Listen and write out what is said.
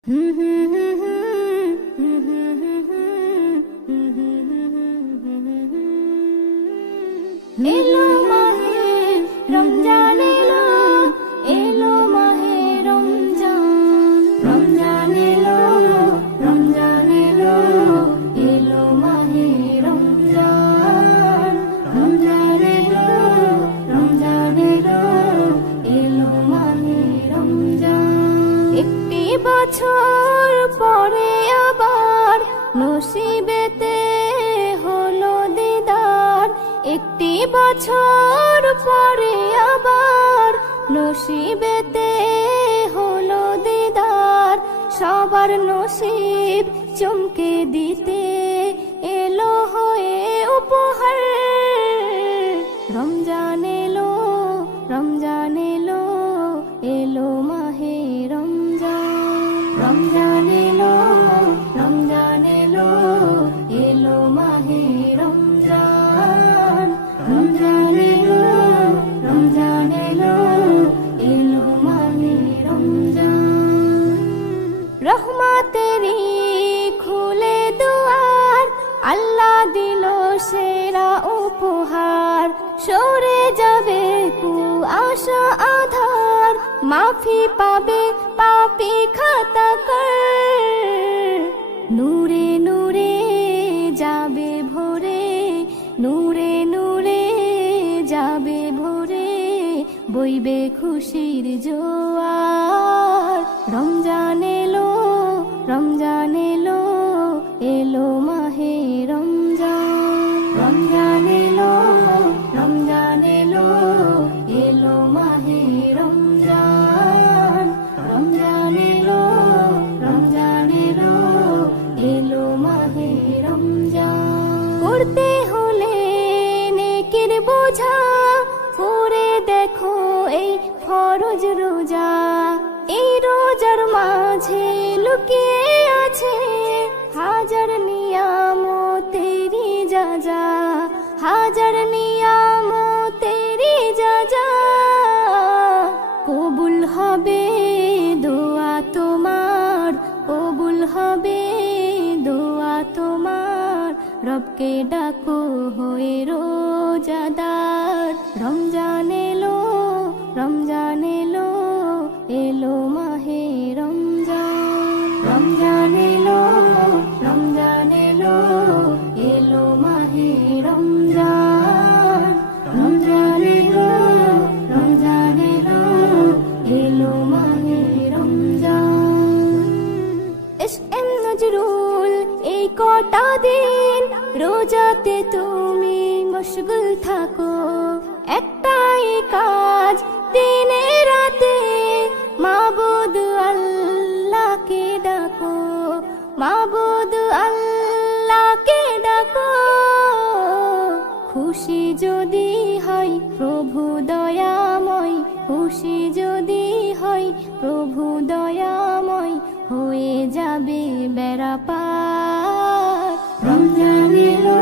এলো মাহে রমজান এলো, এলো মাহে রমজান, রমজান এলো, রমজান এলো, এলো মাহে রমজান, রমজান এলো, রমজান এলো, এলো মাহে রমজান। একটি বছর পরে আবার নসিবেতে হলো দিদার, একটি বছর পরে আবার নসিবেতে হলো দিদার, সবার নসিব চমকে দিতে এলো হয়ে উপহার। রমজান এলো, রমজান এলো, এলো মাহে রমজান, রমজান এলো, রমজান এলো, এলো মাহে রমজান, রমজান এলো, রমজান এলো, এলো মাহে রমজান। রহমতেরই খুলে দুয়ার, আল্লাহ দিল সেরা উপহার, সরে যাবে কুয়াশা আধার, মাফি পাবে পাপী খাতাকার। নূরে নূরে যাবে ভোরে, নূরে নূরে যাবে ভোরে, বইবে খুশির জোয়ার। রমজান এলো, রমজান এলো, এলো মাহে রমজান, রমজান এলো, রমজান এলো, এলো মাহে রমজান, রমজান এলো, রমজান এলো, এলো মাহে রমজান। করতে হলে নেকির বোঝা, করে দেখো এই ফরজ রোজা, এই রোজার মাঝে লুকিয়ে আছে হাজার নিয়ামতেরি যাজা, হাজার নিয়ামতেরি যাজা। কবুল হবে দোয়া তোমার, কবুল হবে দোয়া তোমার, রবকে ডাকো হয়ে রোজাদার। রমজান এলো, রমজান এলো, এলো মাহে রমজান, রমজান এলো, রমজান এলো, এলো মাহে রমজান, রমজান এলো, রমজান এলো, এলো মাহে রমজান। এসএম নজরুল এই কটা দিন রোজাতে তুমি মশগুল থাকো, একটাই কাজ দিনে রাতে, মাবুদ আল্লাহকে ডাকো, মাবুদ আল্লাহকে ডাকো। খুশি যদি হয় প্রভু দয়াময়, খুশি যদি হয় প্রভু দয়াময়, হয়ে যাবে বেড়া পার। রমজান এলো,